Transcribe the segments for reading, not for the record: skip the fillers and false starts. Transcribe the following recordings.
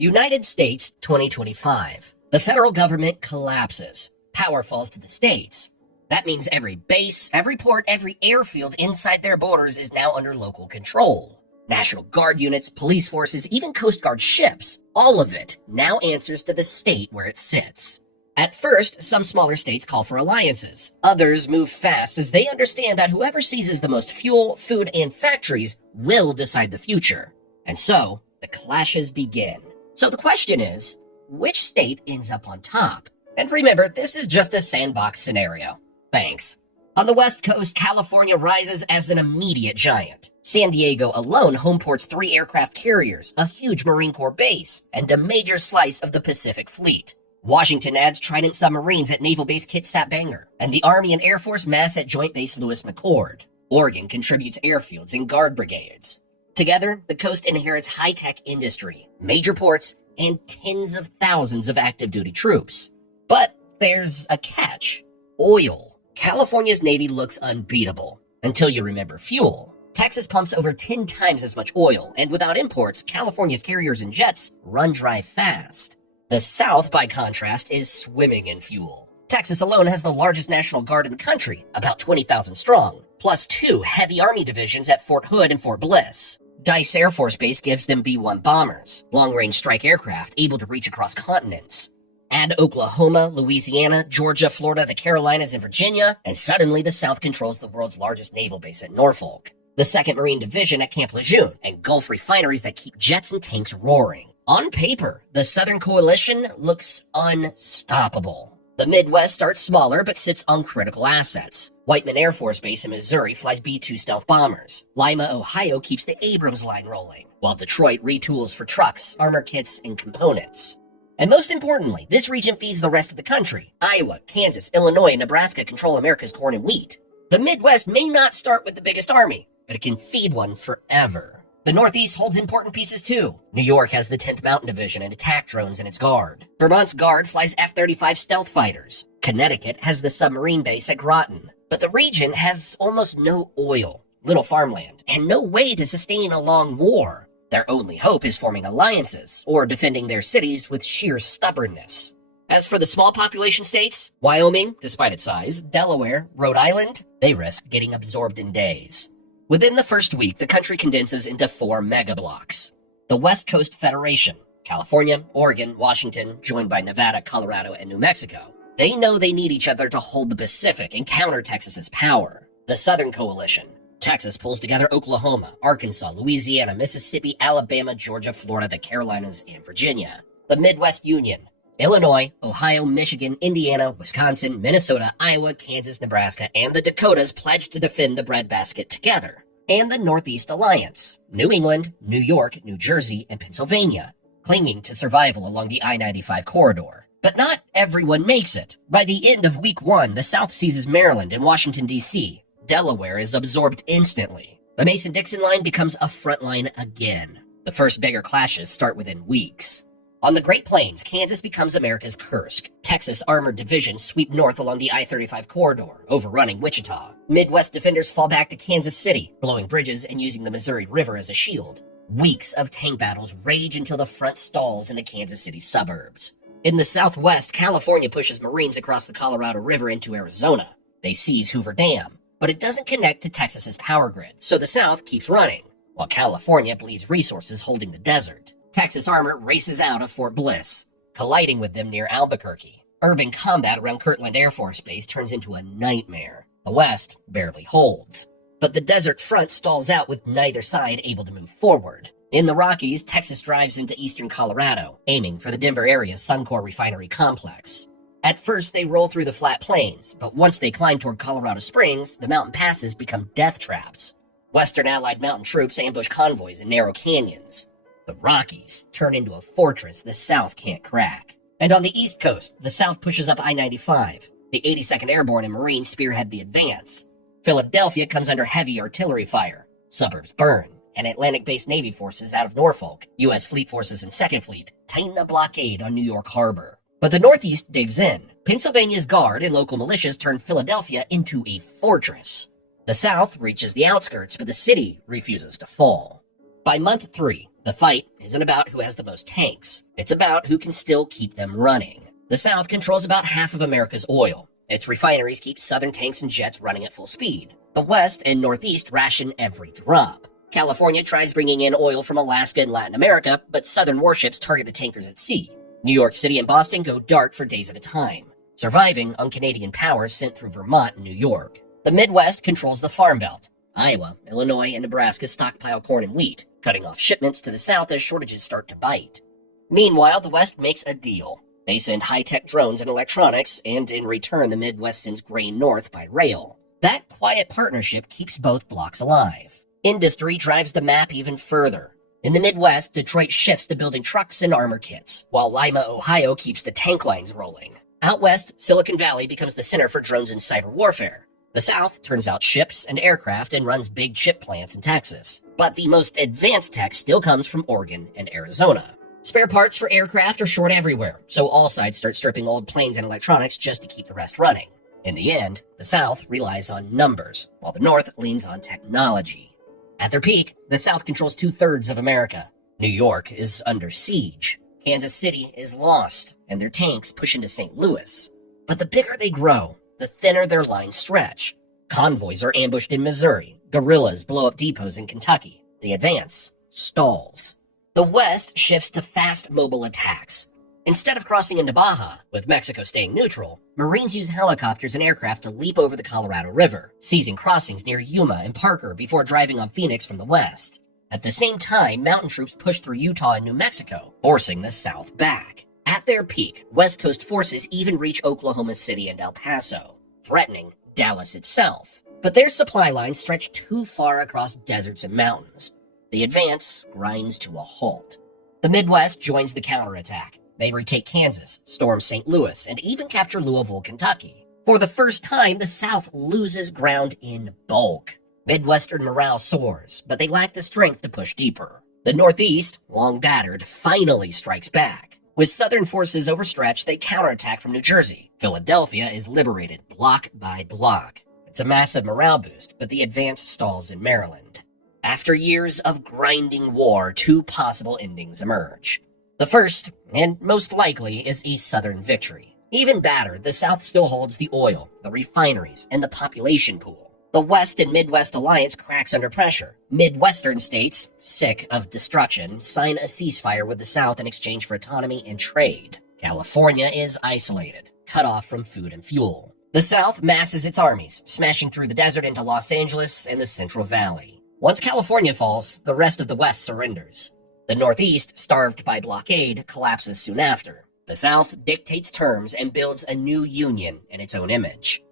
United States 2025. The federal government collapses. Power falls to the states. That means every base, every port, every airfield inside their borders is now under local control. National Guard units, police forces, even Coast Guard ships, all of it now answers to the state where it sits. At first, some smaller states call for alliances. Others move fast as they understand that whoever seizes the most fuel, food, and factories will decide the future. And so, the clashes begin. So the question is, which state ends up on top? And remember, this is just a sandbox scenario. Thanks. On the West Coast, California rises as an immediate giant. San Diego alone homeports 3 aircraft carriers, a huge Marine Corps base, and a major slice of the Pacific Fleet. Washington adds Trident submarines at Naval Base Kitsap Bangor, and the Army and Air Force mass at Joint Base Lewis McChord. Oregon contributes airfields and guard brigades. Together, the coast inherits high-tech industry, major ports, and tens of thousands of active-duty troops. But there's a catch. Oil. California's Navy looks unbeatable. Until you remember fuel. Texas pumps over 10 times as much oil, and without imports, California's carriers and jets run dry fast. The South, by contrast, is swimming in fuel. Texas alone has the largest National Guard in the country, about 20,000 strong, plus 2 heavy Army divisions at Fort Hood and Fort Bliss. Dice Air Force Base gives them B-1 bombers, long-range strike aircraft able to reach across continents. Add Oklahoma, Louisiana, Georgia, Florida, the Carolinas, and Virginia, and suddenly the South controls the world's largest naval base at Norfolk, the 2nd Marine Division at Camp Lejeune, and Gulf refineries that keep jets and tanks roaring. On paper, the Southern Coalition looks unstoppable. The Midwest starts smaller but sits on critical assets. Whiteman Air Force Base in Missouri flies B-2 stealth bombers. Lima, Ohio keeps the Abrams line rolling, while Detroit retools for trucks, armor kits, and components. And most importantly, this region feeds the rest of the country. Iowa, Kansas, Illinois, and Nebraska control America's corn and wheat. The Midwest may not start with the biggest army, but it can feed one forever. The Northeast holds important pieces too. New York has the 10th Mountain Division and attack drones in its guard. Vermont's Guard flies F-35 stealth fighters. Connecticut has the submarine base at Groton. But the region has almost no oil, little farmland, and no way to sustain a long war. Their only hope is forming alliances, or defending their cities with sheer stubbornness. As for the small population states, Wyoming, despite its size, Delaware, Rhode Island, they risk getting absorbed in days. Within the first week, the country condenses into 4 megablocks. The West Coast Federation, California, Oregon, Washington, joined by Nevada, Colorado, and New Mexico. They know they need each other to hold the Pacific and counter Texas's power. The Southern Coalition. Texas pulls together Oklahoma, Arkansas, Louisiana, Mississippi, Alabama, Georgia, Florida, the Carolinas, and Virginia. The Midwest Union. Illinois, Ohio, Michigan, Indiana, Wisconsin, Minnesota, Iowa, Kansas, Nebraska, and the Dakotas pledged to defend the breadbasket together. And the Northeast Alliance, New England, New York, New Jersey, and Pennsylvania, clinging to survival along the I-95 corridor. But not everyone makes it. By the end of week 1, the South seizes Maryland and Washington, D.C. Delaware is absorbed instantly. The Mason-Dixon line becomes a front line again. The first bigger clashes start within weeks. On the Great Plains, Kansas becomes America's Kursk. Texas armored divisions sweep north along the I-35 corridor, overrunning Wichita. Midwest defenders fall back to Kansas City, blowing bridges and using the Missouri River as a shield. Weeks of tank battles rage until the front stalls in the Kansas City suburbs. In the Southwest, California pushes Marines across the Colorado River into Arizona. They seize Hoover Dam, but it doesn't connect to Texas's power grid, so the South keeps running, while California bleeds resources holding the desert. Texas armor races out of Fort Bliss, colliding with them near Albuquerque. Urban combat around Kirtland Air Force Base turns into a nightmare. The West barely holds. But the desert front stalls out with neither side able to move forward. In the Rockies, Texas drives into eastern Colorado, aiming for the Denver area's Suncor refinery complex. At first, they roll through the flat plains, but once they climb toward Colorado Springs, the mountain passes become death traps. Western Allied mountain troops ambush convoys in narrow canyons. The Rockies turn into a fortress the South can't crack. And on the East Coast, the South pushes up I-95. The 82nd Airborne and Marines spearhead the advance. Philadelphia comes under heavy artillery fire. Suburbs burn, and Atlantic-based Navy forces out of Norfolk, U.S. Fleet Forces and 2nd Fleet, tighten a blockade on New York Harbor. But the Northeast digs in. Pennsylvania's Guard and local militias turn Philadelphia into a fortress. The South reaches the outskirts, but the city refuses to fall. By month 3, the fight is isn't about who has the most tanks. It's about who can still keep them running. The South controls about half of America's oil. Its refineries keep Southern tanks and jets running at full speed. The West and Northeast ration every drop. California tries bringing in oil from Alaska and Latin America, but Southern warships target the tankers at sea. New York City and Boston go dark for days at a time, surviving on Canadian power sent through Vermont and New York. The Midwest controls the Farm Belt. Iowa, Illinois, and Nebraska stockpile corn and wheat, cutting off shipments to the South as shortages start to bite. Meanwhile, the West makes a deal. They send high-tech drones and electronics, and in return the Midwest sends grain north by rail. That quiet partnership keeps both blocs alive. Industry drives the map even further. In the Midwest, Detroit shifts to building trucks and armor kits, while Lima, Ohio keeps the tank lines rolling. Out west, Silicon Valley becomes the center for drones and cyber warfare. The South turns out ships and aircraft and runs big chip plants in Texas. But the most advanced tech still comes from Oregon and Arizona. Spare parts for aircraft are short everywhere, so all sides start stripping old planes and electronics just to keep the rest running. In the end, the South relies on numbers, while the North leans on technology. At their peak, the South controls 2/3 of America. New York is under siege. Kansas City is lost, and their tanks push into St. Louis. But the bigger they grow, the thinner their lines stretch. Convoys are ambushed in Missouri. Guerrillas blow up depots in Kentucky. The advance stalls. The West shifts to fast mobile attacks. Instead of crossing into Baja, with Mexico staying neutral, Marines use helicopters and aircraft to leap over the Colorado River, seizing crossings near Yuma and Parker before driving on Phoenix from the west. At the same time, mountain troops push through Utah and New Mexico, forcing the South back. At their peak, West Coast forces even reach Oklahoma City and El Paso, threatening Dallas itself. But their supply lines stretch too far across deserts and mountains. The advance grinds to a halt. The Midwest joins the counterattack. They retake Kansas, storm St. Louis, and even capture Louisville, Kentucky. For the first time, the South loses ground in bulk. Midwestern morale soars, but they lack the strength to push deeper. The Northeast, long battered, finally strikes back. With Southern forces overstretched, they counterattack from New Jersey. Philadelphia is liberated block by block. It's a massive morale boost, but the advance stalls in Maryland. After years of grinding war, two possible endings emerge. The first, and most likely, is a Southern victory. Even battered, the South still holds the oil, the refineries, and the population pool. The West and Midwest alliance cracks under pressure. Midwestern states, sick of destruction, sign a ceasefire with the South in exchange for autonomy and trade. California is isolated, cut off from food and fuel. The South masses its armies, smashing through the desert into Los Angeles and the Central Valley. Once California falls, the rest of the West surrenders. The Northeast, starved by blockade, collapses soon after. The South dictates terms and builds a new union in its own image.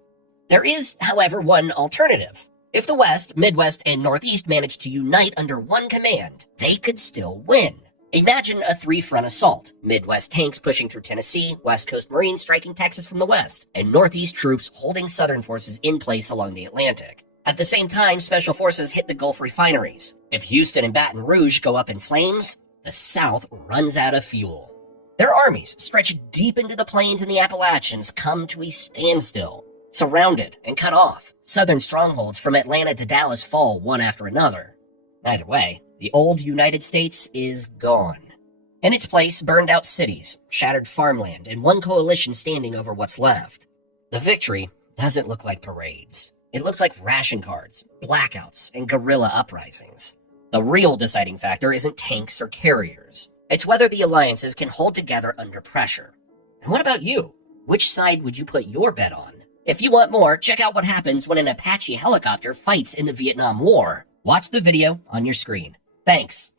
There is, however, one alternative. If the West, Midwest, and Northeast manage to unite under one command, they could still win. Imagine a three-front assault. Midwest tanks pushing through Tennessee, West Coast Marines striking Texas from the west, and Northeast troops holding Southern forces in place along the Atlantic. At the same time, special forces hit the Gulf refineries. If Houston and Baton Rouge go up in flames, the South runs out of fuel. Their armies, stretched deep into the plains and the Appalachians, come to a standstill. Surrounded and cut off, Southern strongholds from Atlanta to Dallas fall one after another. Either way, the old United States is gone. In its place, burned out cities, shattered farmland, and one coalition standing over what's left. The victory doesn't look like parades. It looks like ration cards, blackouts, and guerrilla uprisings. The real deciding factor isn't tanks or carriers. It's whether the alliances can hold together under pressure. And what about you? Which side would you put your bet on? If you want more, check out what happens when an Apache helicopter fights in the Vietnam War. Watch the video on your screen. Thanks.